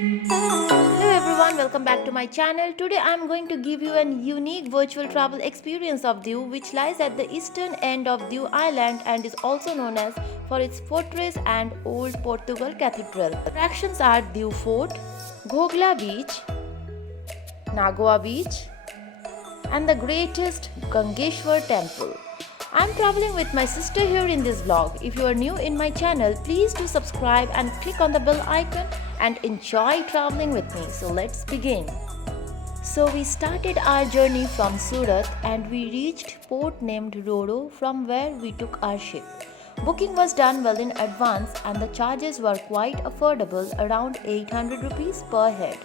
Hello everyone, welcome back to my channel. Today I am going to give you a unique virtual travel experience of Diu, which lies at the eastern end of Diu Island and is also known as for its fortress and old Portugal cathedral. Attractions are Diu Fort, Gogla Beach, Nagoa Beach, and the greatest Gangeshwar temple. I'm traveling with my sister here in this vlog. If you are new in my channel, please do subscribe and click on the bell icon and enjoy traveling with me. So let's begin. So we started our journey from Surat and we reached port named Roro, from where we took our ship. Booking was done well in advance and the charges were quite affordable, around 800 rupees per head.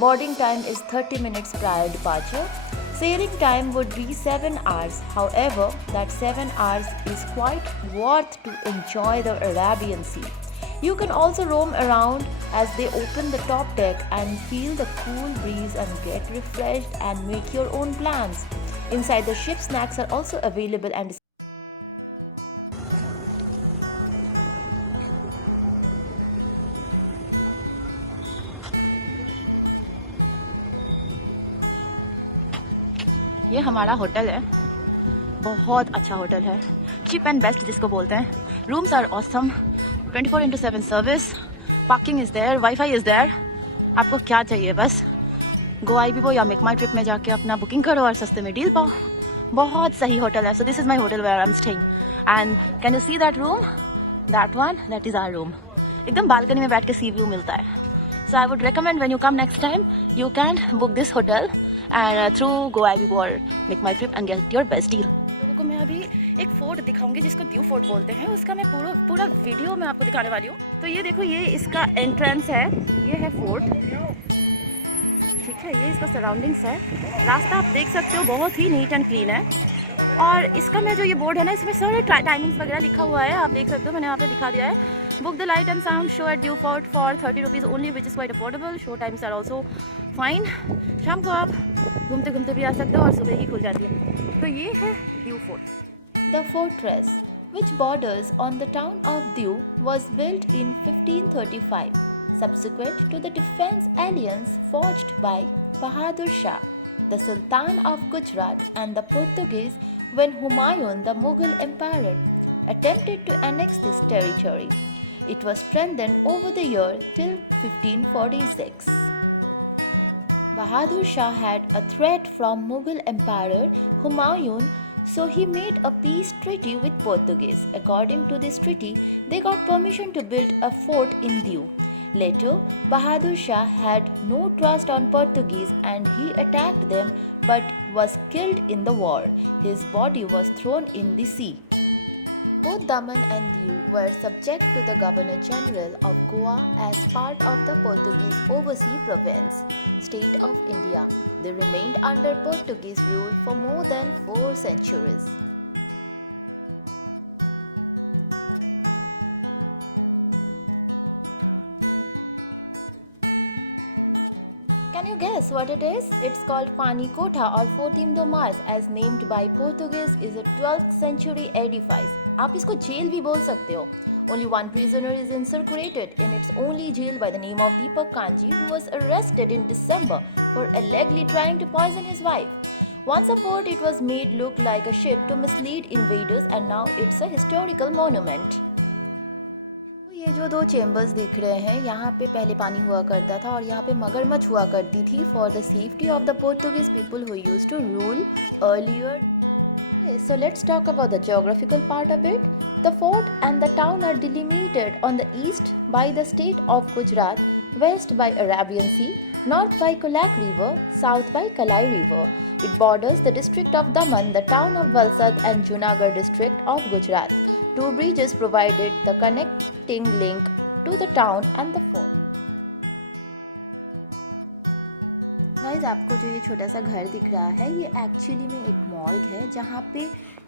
Boarding time is 30 minutes prior departure. Sailing time would be 7 hours. However, that 7 hours is quite worth to enjoy the Arabian Sea. You can also roam around as they open the top deck and feel the cool breeze and get refreshed and make your own plans. Inside the ship, snacks are also available and ये हमारा hotel है, बहुत अच्छा hotel है, cheap and best जिसको बोलते हैं। Rooms are awesome, 24/7 service, parking is there, wifi is there. आपको क्या चाहिए, बस GoIbibo या मेक माई ट्रिप में जाके अपना बुकिंग करो और सस्ते में डील पाओ। बहुत सही होटल है। So this is my hotel where I am staying and can you see that room, that one, that is our room. एकदम बालकनी में बैठ के सी व्यू मिलता है। So I would recommend when you come next time, you can book this hotel and through GoIbibo or Make My Trip and get your best deal. लोगों को मैं अभी एक फोर्ट दिखाऊंगी जिसको दिउ फोर्ट बोलते हैं। उसका मैं पूरा वीडियो मैं आपको दिखाने वाली हूँ। तो ये देखो, ये इसका एंट्रेंस है, ये है फोर्ट, ठीक है। ये इसका सराउंडिंग्स है। रास्ता आप देख सकते हो, बहुत ही नीट एंड क्लीन है। और इसका मैं जो ये बोर्ड है ना, इसमें सारे टाइमिंग्स वगैरह लिखा हुआ है, आप देख सकते हो, मैंने यहाँ पे दिखा दिया है। Book the light and sound show at Diu fort for 30 rupees only, which is quite affordable. Show times are also fine. शाम को आप घूमते घूमते भी आ सकते हो और सुबह ही खुल जाती है। तो ये है दिउ fort. The fortress, which borders on the town of Diu, was built in 1535, subsequent to the defense alliance forged by Bahadur Shah, the Sultan of Gujarat, and the Portuguese when Humayun, the Mughal emperor, attempted to annex this territory. It was strengthened over the year till 1546. Bahadur Shah had a threat from Mughal Emperor Humayun, so he made a peace treaty with Portuguese. According to this treaty, they got permission to build a fort in Diu. Later, Bahadur Shah had no trust on Portuguese and he attacked them but was killed in the war. His body was thrown in the sea. Both Daman and Diu were subject to the Governor General of Goa as part of the Portuguese overseas province, state of India. They remained under Portuguese rule for more than 4 centuries. Can you guess what it is? It's called Pani Kotha or Fortim do Mars, as named by Portuguese, is a 12th century edifice. आप इसको jail भी बोल सकते हो. Only one prisoner is incarcerated in its only jail by the name of Deepak Kanji, who was arrested in December for allegedly trying to poison his wife. Once a fort, it was made look like a ship to mislead invaders, and now it's a historical monument. ये जो 2 chambers दिख रहे हैं, यहाँ पे पहले पानी हुआ करता था और यहाँ पे मगरमच्छ हुआ करती थी for the safety of the Portuguese people who used to rule earlier. So let's talk about the geographical part of it. The fort and the town are delimited on the east by the state of Gujarat, west by Arabian Sea, north by Kolak River, south by Kalai River. It borders the district of Daman, the town of Valsad, and Junagadh district of Gujarat. 2 bridges provided the connecting link to the town and the fort. Guys, आपको जो ये छोटा सा घर दिख रहा है, ये एक्चुअली में एक मॉर्ग है जहाँ पे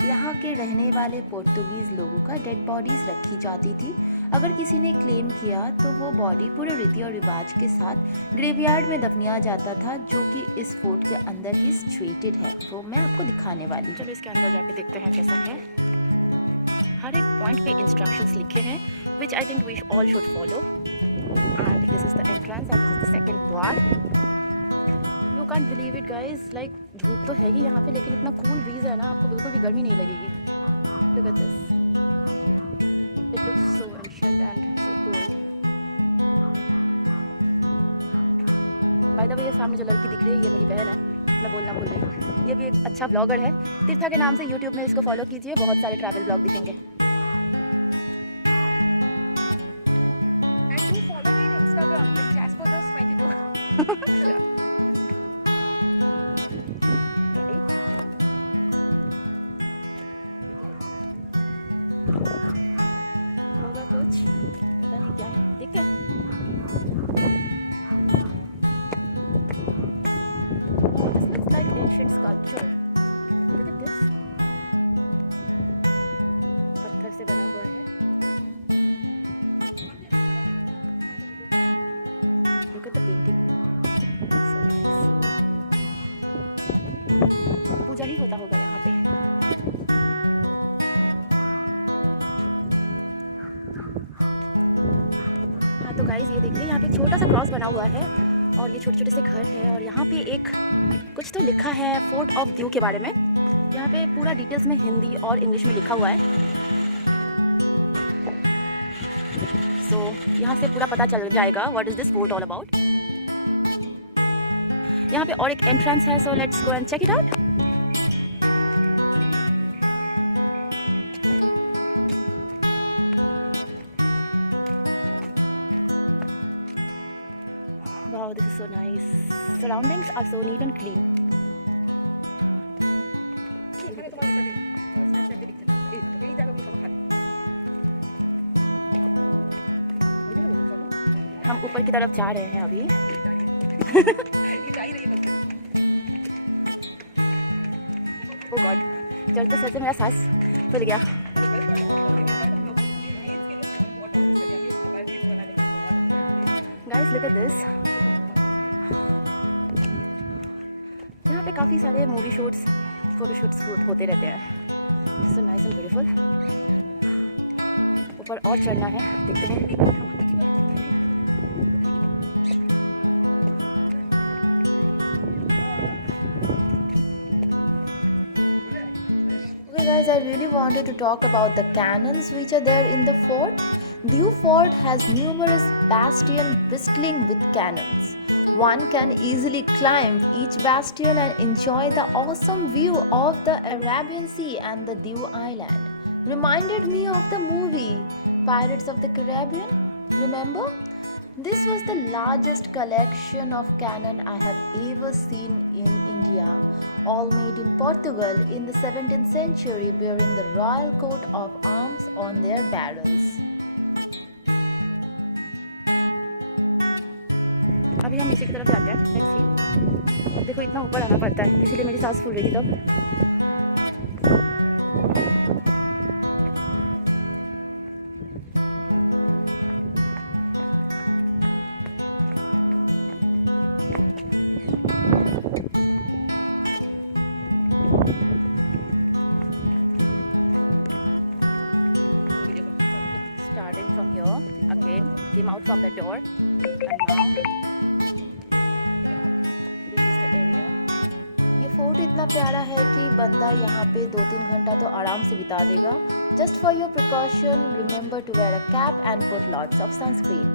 यहाँ के रहने वाले पोर्तुगीज़ लोगों का डेड बॉडीज़ रखी जाती थी। अगर किसी ने क्लेम किया तो वो बॉडी पूरे रीति और रिवाज के साथ ग्रेवयार्ड में दफनाया जाता था, जो कि इस फोर्ट के अंदर ही सिचुएटेड है। वो मैं आपको दिखाने वाली हूँ। चलो इसके अंदर जाके देखते हैं कैसा है। हर एक पॉइंट पे इंस्ट्रक्शंस लिखे हैं, which I think we all should follow. And this is the entrance and this is the second द्वार. You can't believe it guys, like धूप तो है ही यहाँ पे, लेकिन इतना कूल ब्रीज है ना, आपको बिल्कुल भी गर्मी नहीं लगेगी. Look at this, it looks so ancient and so cool. By the way, ये सामने जो लड़की दिख रही है ये मेरी बहन है, मैं बोलना भूल गई. ये भी एक अच्छा ब्लॉगर है, तीर्था के नाम से यूट्यूब में इसको फॉलो कीजिए, बहुत सारे ट्रैवल ब्लॉग दिखेंगे. And do follow me on Instagram with Jasper22. Right? होगा कुछ, पता नहीं क्या है, देखते हैं. Oh, this looks like ancient sculpture. Look at this. पत्थर से बना हुआ है. Look at the painting. So nice. पूजा ही होता होगा यहाँ पे. हाँ तो गाइस ये देखिए, यहाँ पे एक छोटा सा क्रॉस बना हुआ है और ये छोटे छोटे से घर है और यहाँ पे एक कुछ तो लिखा है फोर्ट ऑफ दीव के बारे में. यहाँ पे पूरा डिटेल्स में हिंदी और इंग्लिश में लिखा हुआ है. सो यहाँ से पूरा पता चल जाएगा what is this fort all about. यहाँ पे और एक एंट्रेंस है, so let's go and check it out. Wow, this is so nice. Surroundings are so neat and clean. हम ऊपर की तरफ जा रहे हैं अभी. Oh God, चलते चलते मेरा सांस फूल गया. Guys, look at this. यहाँ पे काफ़ी सारे मूवी शूट्स, फोटो शूट्स होते रहते हैं. So nice and beautiful. ऊपर और चढ़ना है, देखते हैं. Okay guys, I really wanted to talk about the cannons which are there in the fort. Diu Fort has numerous bastions bristling with cannons. One can easily climb each bastion and enjoy the awesome view of the Arabian Sea and the Diu Island. Reminded me of the movie Pirates of the Caribbean. Remember? This was the largest collection of cannon I have ever seen in India, all made in Portugal in the 17th century, bearing the royal coat of arms on their barrels. अभी हम नीचे की तरफ जाते हैं. Let's सी. देखो इतना ऊपर आना पड़ता है, इसीलिए मेरी सांस फूल रही थी तब. Starting from here, again came out from the door, and now this is the area. ये फोर्ट इतना प्यारा है कि बंदा यहाँ पे 2-3 घंटा तो आराम से बिता देगा. Just for your precaution, remember to wear a cap and put lots of sunscreen.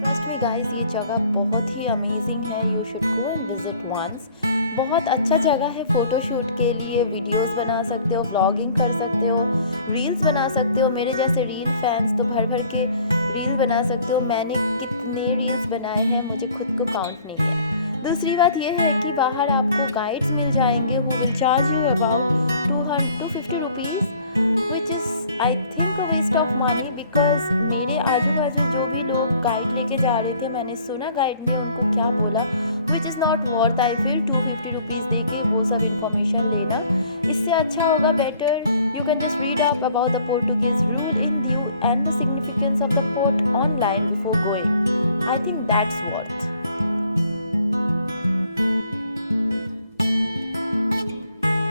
Trust me guys, ये जगह बहुत ही अमेजिंग है. You should go and visit once. बहुत अच्छा जगह है फ़ोटोशूट के लिए. वीडियोस बना सकते हो, व्लॉगिंग कर सकते हो, रील्स बना सकते हो. मेरे जैसे रील फैंस तो भर भर के रील बना सकते हो. मैंने कितने रील्स बनाए हैं मुझे खुद को काउंट नहीं है. दूसरी बात यह है कि बाहर आपको गाइड्स मिल जाएंगे who will charge you about 250 rupees, which is I think a waste of money. Because मेरे आजू बाजू जो भी लोग गाइड लेके जा रहे थे, मैंने सुना गाइड ने उनको क्या बोला, which is not worth. I feel 250 rupees दे के वो सब इन्फॉर्मेशन लेना इससे अच्छा होगा. Better you can just read up about the Portuguese rule in Diu and the significance of the port online before going. I think that's worth.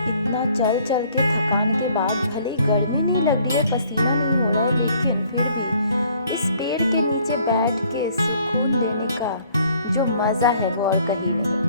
इतना इतना चल चल के थकान के बाद भले ही गर्मी नहीं लग रही है, पसीना नहीं हो रहा है, लेकिन फिर भी इस पेड़ के नीचे बैठ के सुकून लेने का जो मज़ा है वो और कहीं नहीं।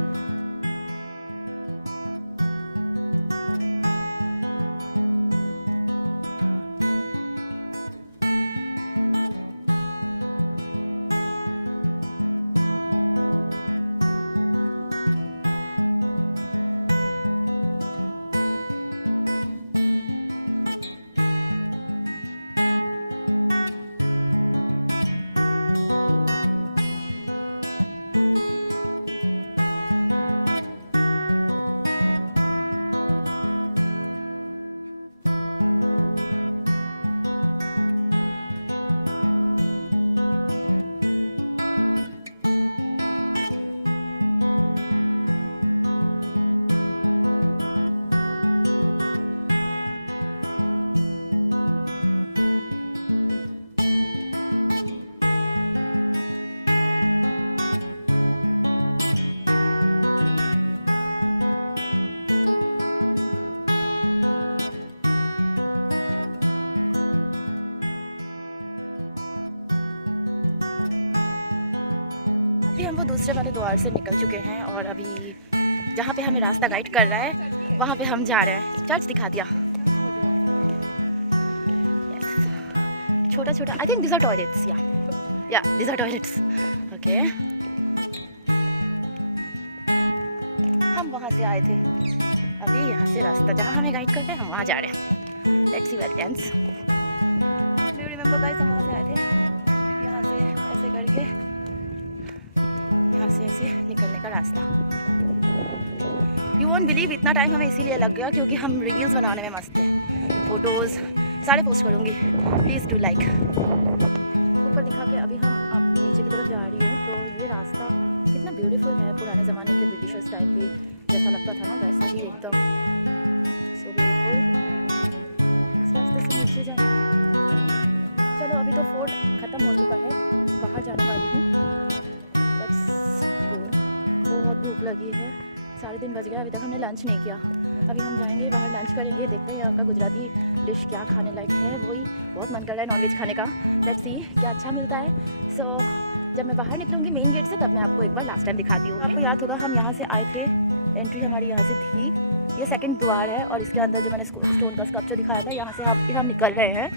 अभी हम वो दूसरे वाले द्वार से निकल चुके हैं और अभी जहाँ पे हमें रास्ता गाइड कर रहा है वहाँ पे हम जा रहे हैं। चर्च दिखा दिया। छोटा छोटा, I think this are toilets. या दिस आर टॉयलेट्स। ओके, हम वहाँ से आए थे, अभी यहाँ से रास्ता जहाँ हमें गाइड करते हैं हम वहाँ जा रहे हैं। Let's see where it ends. Do remember guys, हम वहाँ से आए थे, यहाँ से ऐसे करके यहाँ से ऐसे निकलने का रास्ता। यू वोंट बिलीव इतना टाइम हमें इसीलिए लग गया क्योंकि हम रील्स बनाने में मस्त हैं। फ़ोटोज़ सारे पोस्ट करूँगी, प्लीज़ डू लाइक। ऊपर दिखा के अभी हम आप नीचे की तरफ जा रही हूँ। तो ये रास्ता कितना ब्यूटीफुल है, पुराने ज़माने के ब्रिटिशर्स टाइम पे जैसा लगता था ना वैसा ही एकदम सो ब्यूटीफुल। इस रास्ते से नीचे जाएंगे। चलो अभी तो फोर्ट ख़त्म हो चुका है, बाहर जाने वाली हूँ। Let's go. बहुत भूख लगी है, 3:30 बज गया, अभी तक हमने लंच नहीं किया। अभी हम जाएंगे बाहर, लंच करेंगे, देखते हैं यहाँ का गुजराती डिश क्या खाने लायक है। वही बहुत मन कर रहा है नॉनवेज खाने का। लेट्स सी क्या अच्छा मिलता है। सो जब मैं बाहर निकलूँगी मेन गेट से तब मैं आपको एक बार लास्ट टाइम दिखाती हूँ। आपको याद होगा हम यहाँ से आए थे, एंट्री हमारी यहाँ से थी। ये सेकंड द्वार है और इसके अंदर जो मैंने स्टोन का स्कल्पचर दिखाया था, यहाँ से हम निकल रहे हैं।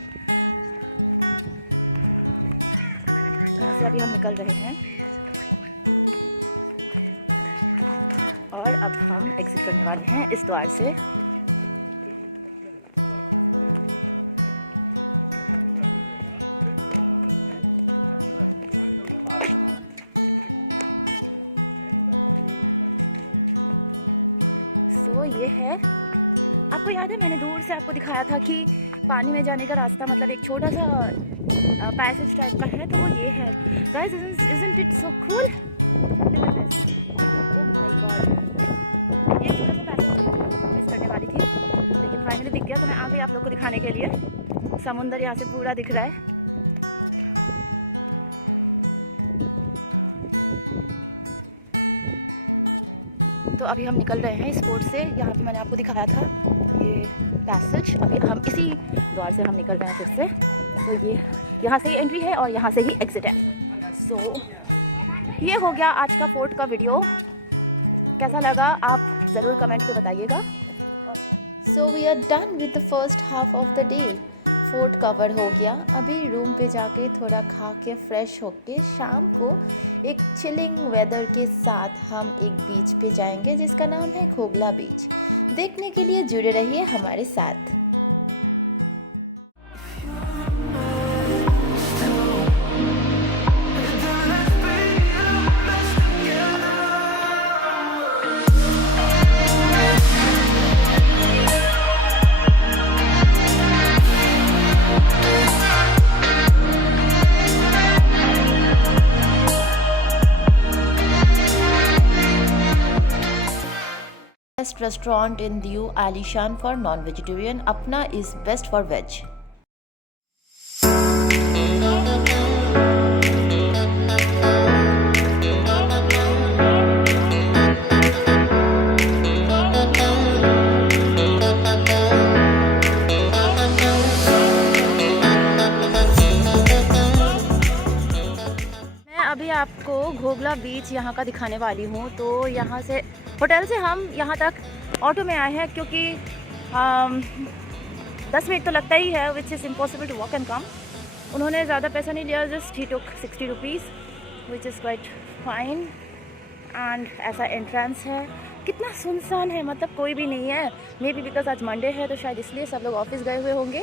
यहाँ से अभी हम निकल रहे हैं और अब हम एग्जिट करने वाले हैं इस द्वार से। सो ये है, आपको याद है मैंने दूर से आपको दिखाया था कि पानी में जाने का रास्ता मतलब एक छोटा सा पैसेज टाइप का है, तो वो ये है। Guys, isn't it so cool? Look at this. Oh my God. ये छोटा सा पैसेज मिस करने वाली थी, लेकिन फाइनली दिख गया, तो मैं आ गई आप लोग को दिखाने के लिए। समुंदर यहाँ से पूरा दिख रहा है। तो अभी हम निकल रहे हैं इस पोर्ट से। यहाँ पे मैंने आपको दिखाया था ये पैसेज, अभी हम इसी द्वार से हम निकल रहे हैं फिर से। तो ये यहाँ से ही एंट्री है और यहाँ से ही एग्ज़िट है। सो ये हो गया आज का फोर्ट का वीडियो। कैसा लगा आप ज़रूर कमेंट पे बताइएगा। So we are done with the first half of the day. Fort cover हो गया। अभी रूम पे जाके थोड़ा खा के फ्रेश होके शाम को एक चिलिंग वेदर के साथ हम एक बीच पे जाएंगे जिसका नाम है खोगला बीच। देखने के लिए जुड़े रहिए हमारे साथ। Best restaurant in Diu, Alishan for non-vegetarian. Apna is best for veg. आपको घोगला बीच यहाँ का दिखाने वाली हूँ। तो यहाँ से होटल से हम यहाँ तक ऑटो में आए हैं, क्योंकि 10 मिनट तो लगता ही है, which is impossible to walk and come. उन्होंने ज़्यादा पैसा नहीं लिया, जस्ट ही took 60 rupees, which is quite fine. And ऐसा एंट्रेंस है, कितना सुनसान है, मतलब कोई भी नहीं है। मे बी बिकॉज आज मंडे है तो शायद इसलिए सब लोग ऑफिस गए हुए होंगे।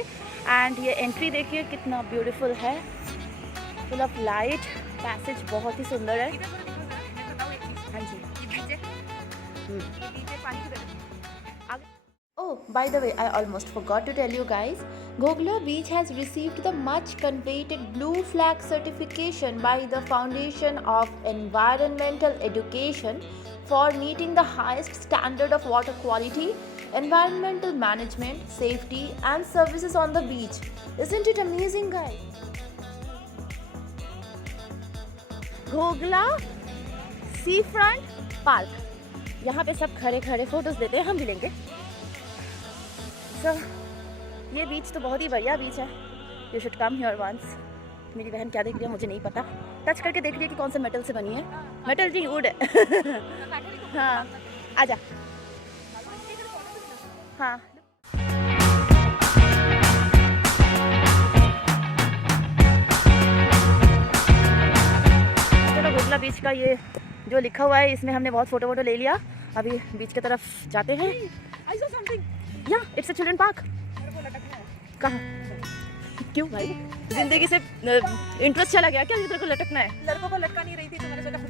एंड ये एंट्री देखिए कितना ब्यूटीफुल है, फुल ऑफ लाइट। पैसेज बहुत ही सुंदर है। हाँ जी। Oh, by the way, I almost forgot to tell you guys, Ghogla Beach has received the much coveted Blue Flag certification by the Foundation of Environmental Education for meeting the highest standard of water quality, environmental management, safety and services on the beach. Isn't it amazing, guys? Ghogla sea front park, यहाँ पे सब खड़े खड़े photos लेते हैं, हम भी लेंगे। So, ये बीच तो बहुत ही बढ़िया बीच है। You should come here once. मेरी बहन क्या देख रही है मुझे नहीं पता, टच करके देख रही है कि कौन सा मेटल से बनी है। मेटल नहीं, वुड है। हाँ आजा। हाँ चलो, घोगला बीच का ये जो लिखा हुआ है इसमें हमने बहुत फोटो वोटो ले लिया। अभी बीच की तरफ जाते हैं। या इट्स अ चिल्ड्रन पार्क। कहाँ? क्यों भाई, जिंदगी से इंटरेस्ट चला गया क्या? तेरे को लटकना है? लड़कों को लटका नहीं रही थी तो मैंने सोचा खुद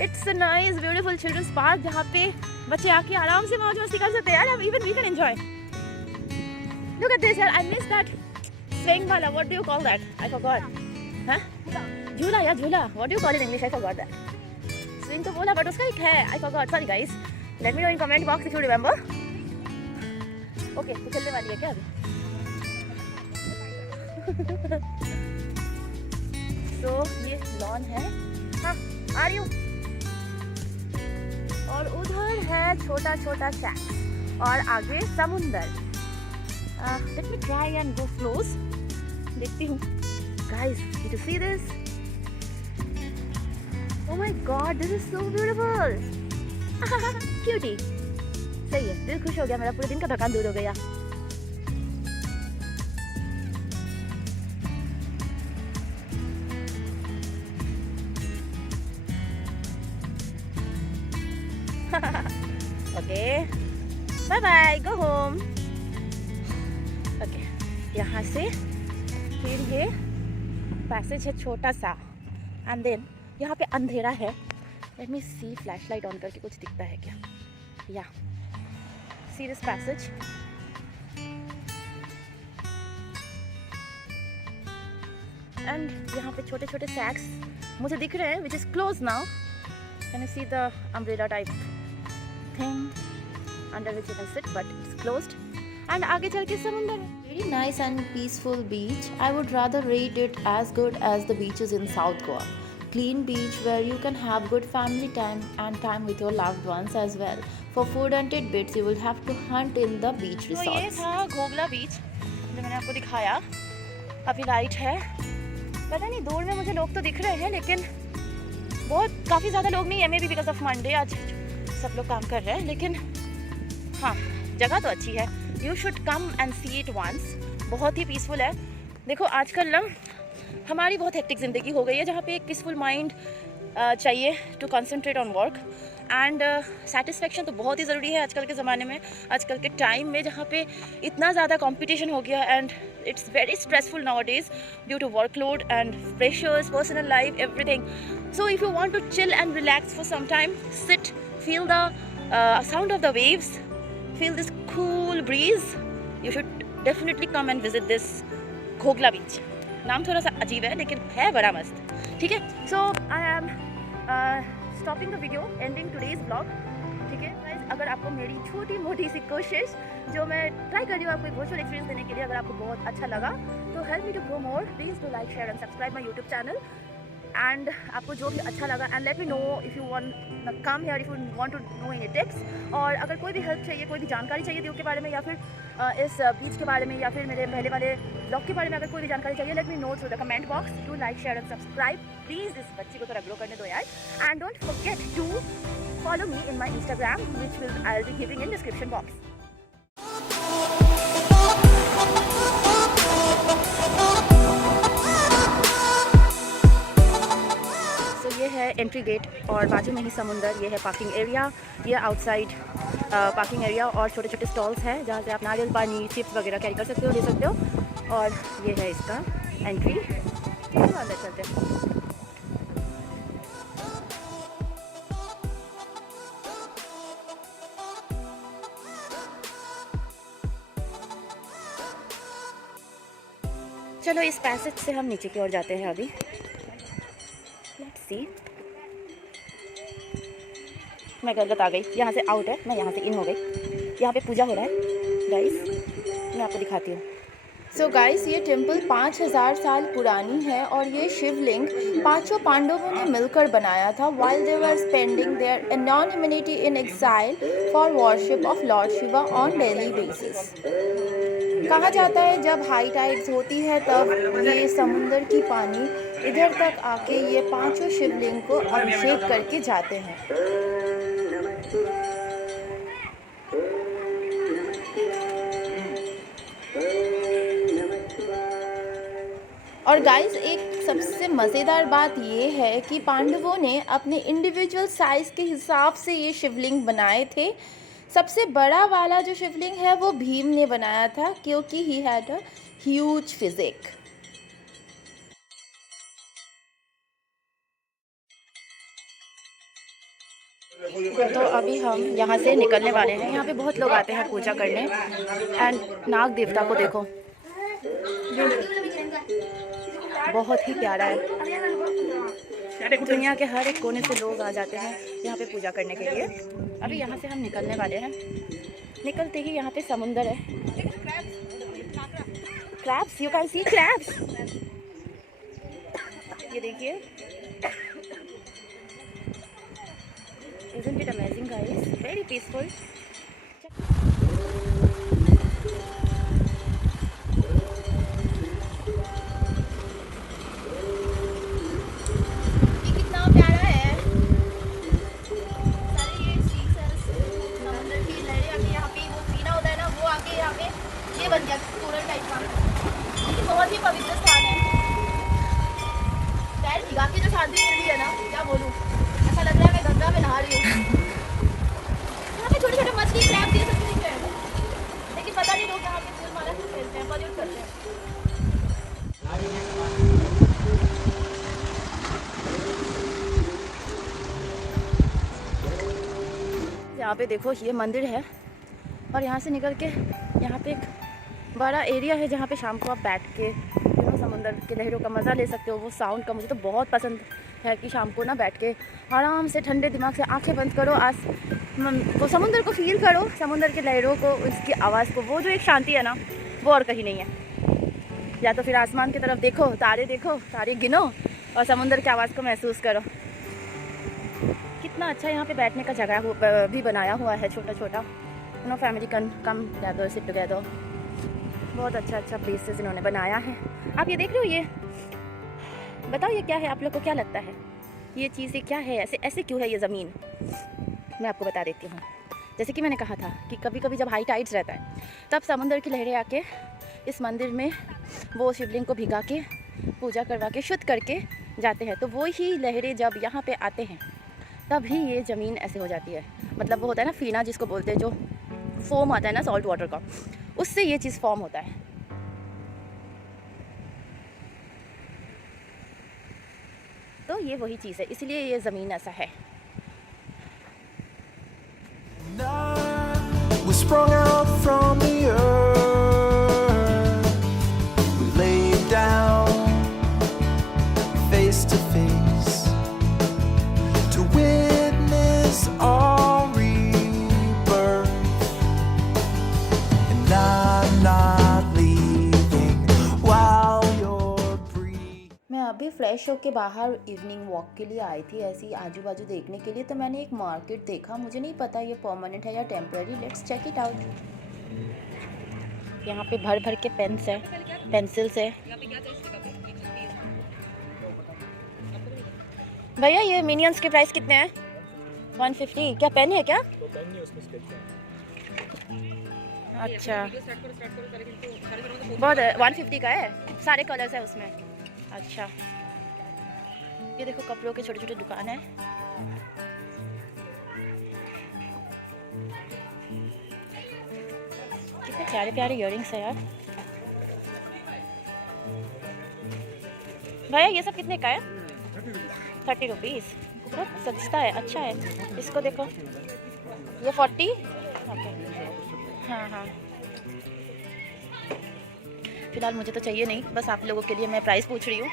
it's a nice beautiful children's park, जहाँ पे बच्चे आके आराम से मौज मस्ती कर सकते हैं यार। Even we can enjoy. Look at this यार, आई मिस दैट स्विंग वाला, what do you call that? I forgot. हाँ, झूला या झूला, what do you call in English? I forgot that. Swing तो बोला बट उसका एक है, I forgot, sorry guys. Let me know in comment box if you remember. Okay, तो चलने वाली है क्या अभी? तो ये लॉन है। हाँ आ रही हूँ। और उधर है छोटा छोटा शैक और आगे समुंदर। Let me try and go close, देखती हूँ। Guys, you too see this? Oh my God, this is so beautiful. Cutie. सही है, दिल खुश हो गया मेरा, पूरे दिन का थकान दूर हो गया। Okay, bye bye, go home. Okay, यहाँ से फिर ये पैसेज है छोटा सा, एंड देन यहाँ पे अंधेरा है। Let me see, flash light on करके कुछ दिखता है क्या? या सी दिस पैसेज। एंड यहाँ पे छोटे छोटे सैक्स मुझे दिख रहे हैं, which is close now. Can you see the umbrella type thing under which you can sit, but it's closed. And आगे चल के समुंदर है। Very nice and peaceful beach. I would rather rate it as good as the beaches in South Goa. Clean beach where you can have good family time and time with your loved ones as well. For food and tidbits, you will have to hunt in the beach तो ये resorts. था घोगला बीच जो मैंने आपको दिखाया। अभी light है, पता नहीं दूर में मुझे लोग तो दिख रहे हैं, लेकिन बहुत काफ़ी ज़्यादा लोग नहीं है। Maybe because of Monday, आज सब लोग काम कर रहे हैं। लेकिन हाँ, जगह तो अच्छी है। You should come and see it once. बहुत ही पीसफुल है। देखो आजकल ना हमारी बहुत हेक्टिक ज़िंदगी हो गई है, जहाँ पे एक पीसफुल माइंड चाहिए to concentrate on work. And satisfaction तो बहुत ही ज़रूरी है आजकल के ज़माने में, आजकल के टाइम में, जहाँ पे इतना ज़्यादा कंपटीशन हो गया। And it's very stressful nowadays due to workload and pressures, personal life, everything. So if you want to chill and relax for some time, sit, feel the sound of the waves, feel this cool breeze, you should definitely come and visit this Ghoghla बीच। नाम थोड़ा सा अजीब है लेकिन है बड़ा मस्त, ठीक है। So I am stopping the video, ending today's blog, ठीक है गाइस। अगर आपको मेरी छोटी मोटी सी कोशिश जो मैं ट्राई कर रही हूँ आपको एक वर्चुअल एक्सपीरियंस देने के लिए, अगर आपको बहुत अच्छा लगा तो help me to grow more. Please do like, share and subscribe my YouTube channel. And आपको जो भी अच्छा लगा and let me know if you want come here, if you want to know any tips, और अगर कोई भी help चाहिए, कोई भी जानकारी चाहिए दीव के बारे में, या फिर इस बीच के बारे में, या फिर मेरे पहले वाले ब्लॉग के बारे में अगर कोई भी जानकारी चाहिए, let me know through the comment box. To like share and subscribe please, इस बच्ची को थोड़ा ग्रो करने दो यार, and don't forget to follow me in my Instagram, which I'll be giving in description box. So ये है entry gate और बाजू में ही समुंदर। ये है पार्किंग एरिया, ये आउटसाइड पार्किंग एरिया और छोटे छोटे स्टॉल्स हैं जहाँ से आप नारियल पानी, चिप्स वगैरह कैरी कर सकते हो, ले सकते हो। और ये है इसका एंट्री। अंदर चलते हैं। चलो इस पैसेज से हम नीचे की ओर जाते हैं अभी। Let's see. मैं गलत आ गई, यहाँ से आउट है, मैं यहाँ से इन हो गई। यहाँ पे पूजा हो रहा है गाइस, मैं आपको दिखाती हूँ। सो गाइस, ये टेम्पल 5000 साल पुरानी है और ये शिवलिंग पांचों पांडवों ने मिलकर बनाया था while they were spending their anonymity in exile for worship of Lord Shiva on daily basis। कहा जाता है जब हाई टाइड्स होती है तब ये समुंदर की पानी इधर तक आके ये पांचों शिवलिंग को अभिषेक करके जाते हैं। और गाइस, एक सबसे मज़ेदार बात ये है कि पांडवों ने अपने इंडिविजुअल साइज़ के हिसाब से ये शिवलिंग बनाए थे। सबसे बड़ा वाला जो शिवलिंग है वो भीम ने बनाया था क्योंकि he had a huge physique. तो अभी हम यहाँ से निकलने वाले हैं। यहाँ पे बहुत लोग आते हैं पूजा करने। एंड नाग देवता को देखो, बहुत ही प्यारा है। दुनिया के हर एक कोने से लोग आ जाते हैं यहाँ पे पूजा करने के लिए। अभी यहाँ से हम निकलने वाले हैं। निकलते ही यहाँ पे समुंदर है। Crabs, you can see crabs. ये देखिए, isn't it amazing guys? Very peaceful. बन गया कोरल टाइप का, लेकिन बहुत ही पवित्र स्थान है। पैर भिगा के जो शांति मिल रही है ना, क्या बोलूँ, ऐसा लग रहा है मैं गंगा में नहा रही हूँ। यहाँ पे छोटे छोटे मछली, क्रैब दिए सब कुछ है, लेकिन पता नहीं लोग यहाँ पे फूल माला क्यों खेलते हैं, पॉल्यूट करते हैं। यहाँ पे देखो, ये मंदिर है और यहाँ से निकल के यहाँ पे एक बड़ा एरिया है जहाँ पे शाम को आप बैठ के समुंदर के लहरों का मज़ा ले सकते हो। वो साउंड का मुझे तो बहुत पसंद है कि शाम को ना बैठ के आराम से ठंडे दिमाग से आंखें बंद करो, वो समुंदर को फील करो, समुंदर के लहरों को, उसकी आवाज़ को। वो जो एक शांति है ना, वो और कहीं नहीं है। या तो फिर आसमान की तरफ देखो, तारे गिनो और समुंदर की आवाज़ को महसूस करो। कितना अच्छा यहाँ पे बैठने का जगह भी बनाया हुआ है, छोटा छोटा। No family can come together, sit together. बहुत अच्छा प्लेसेस इन्होंने बनाया है। आप ये देख रहे हो, ये बताओ ये क्या है, आप लोग को क्या लगता है ये चीज़, ये क्या है, ऐसे क्यों है ये ज़मीन? मैं आपको बता देती हूँ। जैसे कि मैंने कहा था कि कभी कभी जब हाई टाइड्स रहता है तब समुंदर की लहरें आके इस मंदिर में वो शिवलिंग को भिगा के पूजा करवा के शुद्ध करके जाते हैं। तो वो ही लहरें जब यहाँ पे आते हैं तभी ये ज़मीन ऐसे हो जाती है। मतलब वो होता है ना फीना, जिसको बोलते हैं, जो फोम आता है ना सॉल्ट वाटर का, उससे ये चीज़ फॉर्म होता है। तो ये वही चीज़ है, इसलिए ये ज़मीन ऐसा है। We sprung out from the earth. We laid down face to face to witness our rebirth. And I'm not leaving while you're breathing. मैं अभी फ्रेश होके बाहर इवनिंग वॉक के लिए आई थी, ऐसी आजू बाजू देखने के लिए। तो मैंने एक मार्केट देखा, मुझे नहीं पता ये परमानेंट है या temporary. Let's check it out. यहाँ पे भर भर के पेन्स है, पेंसिल्स है। भैया ये मिनियंस के प्राइस कितने हैं? 150। क्या पेन है क्या? अच्छा, बहुत 150 का है, सारे कलर्स है उसमें। अच्छा, ये देखो कपड़ों के छोटे छोटे दुकान है। कितने प्यारे प्यारे इयररिंग्स है यार। भैया ये सब कितने का है? 30 रुपीज़। बहुत सस्ता है, अच्छा है। इसको देखो, ये 40। ओके, हाँ हाँ, फिलहाल मुझे तो चाहिए नहीं, बस आप लोगों के लिए मैं प्राइस पूछ रही हूँ।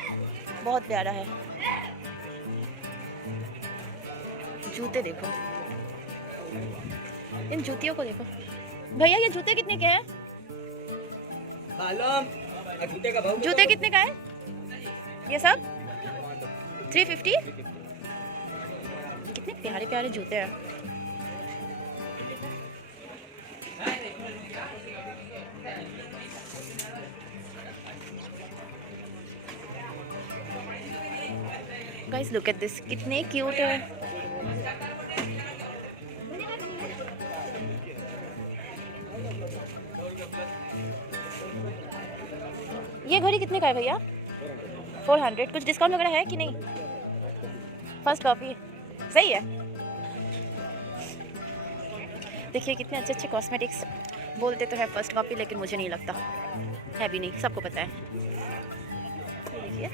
बहुत प्यारा है। जूते देखो, इन जूतियों को देखो। भैया ये जूते कितने के हैं? जूते कितने का है ये सब? 350। कितने प्यारे प्यारे जूते हैं। गाइस लुक एट दिस, कितने क्यूट है। ये घड़ी कितने का है भैया? 400। कुछ डिस्काउंट वगैरह है कि नहीं? फर्स्ट कॉपी सही है। देखिए कितने अच्छे अच्छे कॉस्मेटिक्स। बोलते तो है फर्स्ट कॉपी, लेकिन मुझे नहीं लगता है भी नहीं, सबको पता है। देखिए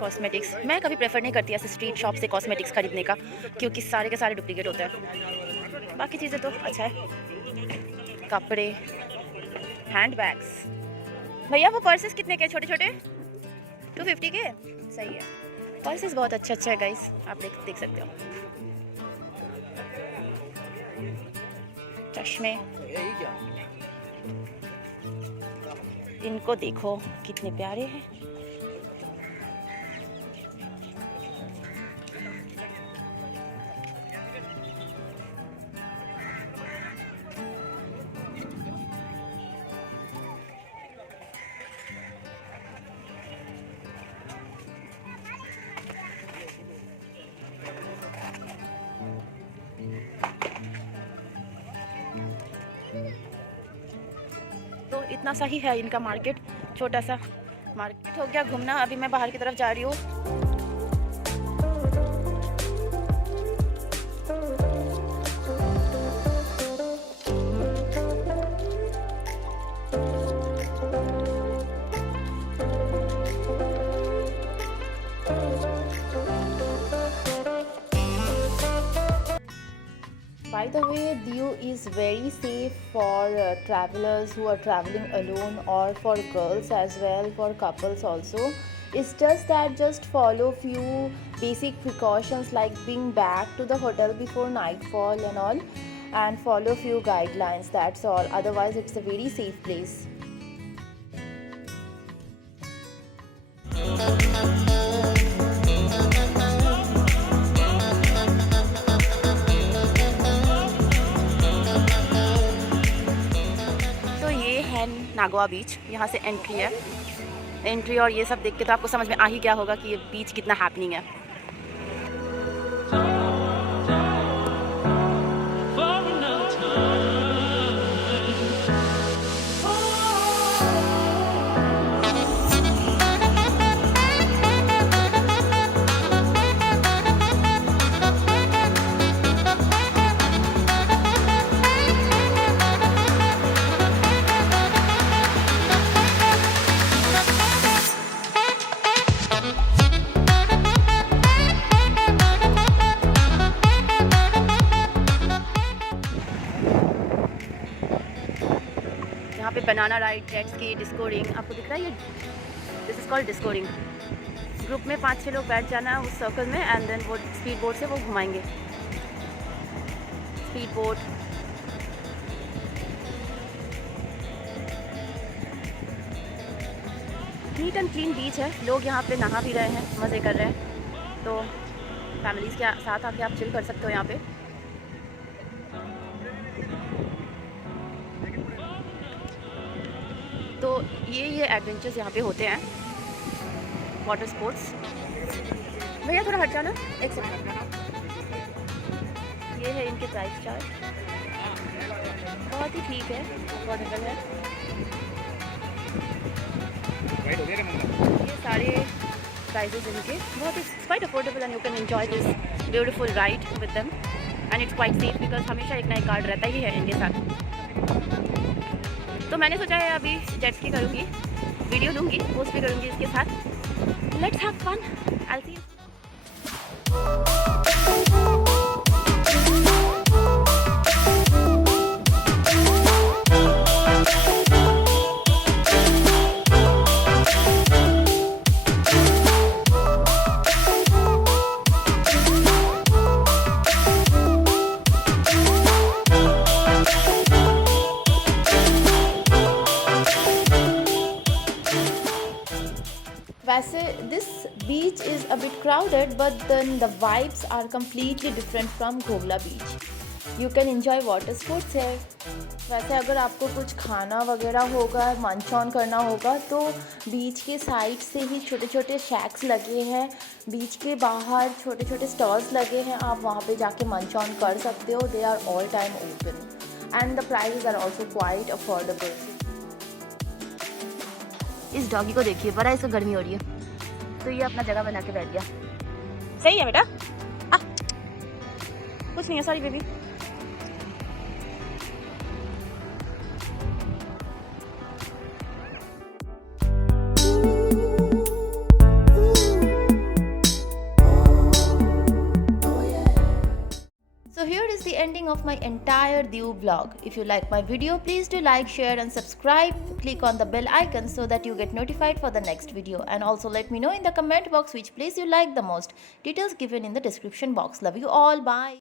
कॉस्मेटिक्स, मैं कभी प्रेफर नहीं करती ऐसे स्ट्रीट शॉप से कॉस्मेटिक्स खरीदने का, क्योंकि सारे के सारे डुप्लीकेट होते हैं। बाकी चीज़ें तो अच्छा है। कपड़े, हैंड बैग्स। भैया वो पर्सेस कितने के? छोटे छोटे 250 के? सही है। पर्सेस बहुत अच्छा अच्छा है गाइस, आप देख सकते हो। चश्मे, इनको देखो कितने प्यारे हैं। तो इतना सा ही है इनका मार्केट, छोटा सा मार्केट हो गया घूमना। अभी मैं बाहर की तरफ जा रही हूँ। By the way, Diu is very safe for travelers who are traveling alone, or for girls as well, for couples also. It's just that just follow few basic precautions like being back to the hotel before nightfall and all, and follow few guidelines, that's all. Otherwise it's a very safe place. Nagwa बीच, यहाँ से entry और ये सब देख के तो आपको समझ में आ ही गया होगा कि ये बीच कितना हैपनिंग है। यहाँ पे banana ride, jet ski, disco ring, आपको दिख रहा है ये? This is called disco ring. Group में 5-6 लोग बैठ जाना है उस सर्कल में, एंड देन वो स्पीड बोट से वो घुमाएंगे। Speed boat neat and clean बीच है, लोग यहाँ पे नहा भी रहे हैं, मज़े कर रहे हैं, तो फैमिलीज़ के साथ आके आप चिल कर सकते हो यहाँ पे। तो ये एडवेंचर्स यहाँ पे होते हैं, वाटर स्पोर्ट्स। भैया थोड़ा हट जाना, एक सेकंड। ये है इनके प्राइस चार्ट, बहुत ही ठीक है, अफोर्डेबल है। ये सारे प्राइसेस इनके बहुत ही quite affordable and you can enjoy this beautiful ride with them and it's quite safe because हमेशा एक ना एक गार्ड रहता ही है इनके साथ। तो मैंने सोचा है अभी जेट स्की करूँगी, वीडियो लूँगी, पोस्ट भी करूँगी इसके साथ। Let's have fun, I will see you. वैसे this beach is a bit crowded but then the vibes are completely different from Ghogla beach. You can enjoy water sports है। वैसे अगर आपको कुछ खाना वगैरह होगा, मंच ऑन करना होगा, तो बीच के साइड से ही छोटे छोटे शैक्स लगे हैं, बीच के बाहर छोटे छोटे स्टॉल्स लगे हैं, आप वहाँ पे जाके मंच ऑन कर सकते हो। They are all time open and the prices are also quite affordable. इस डॉगी को देखिए, बड़ा इसको गर्मी हो रही है, तो ये अपना जगह बना के बैठ गया। सही है बेटा, कुछ नहीं है, sorry baby. So here is the ending of my entire Diu vlog. If you like my video, please do like, share and subscribe. Click on the bell icon so that you get notified for the next video. And also let me know in the comment box which place you like the most. Details given in the description box. Love you all. Bye.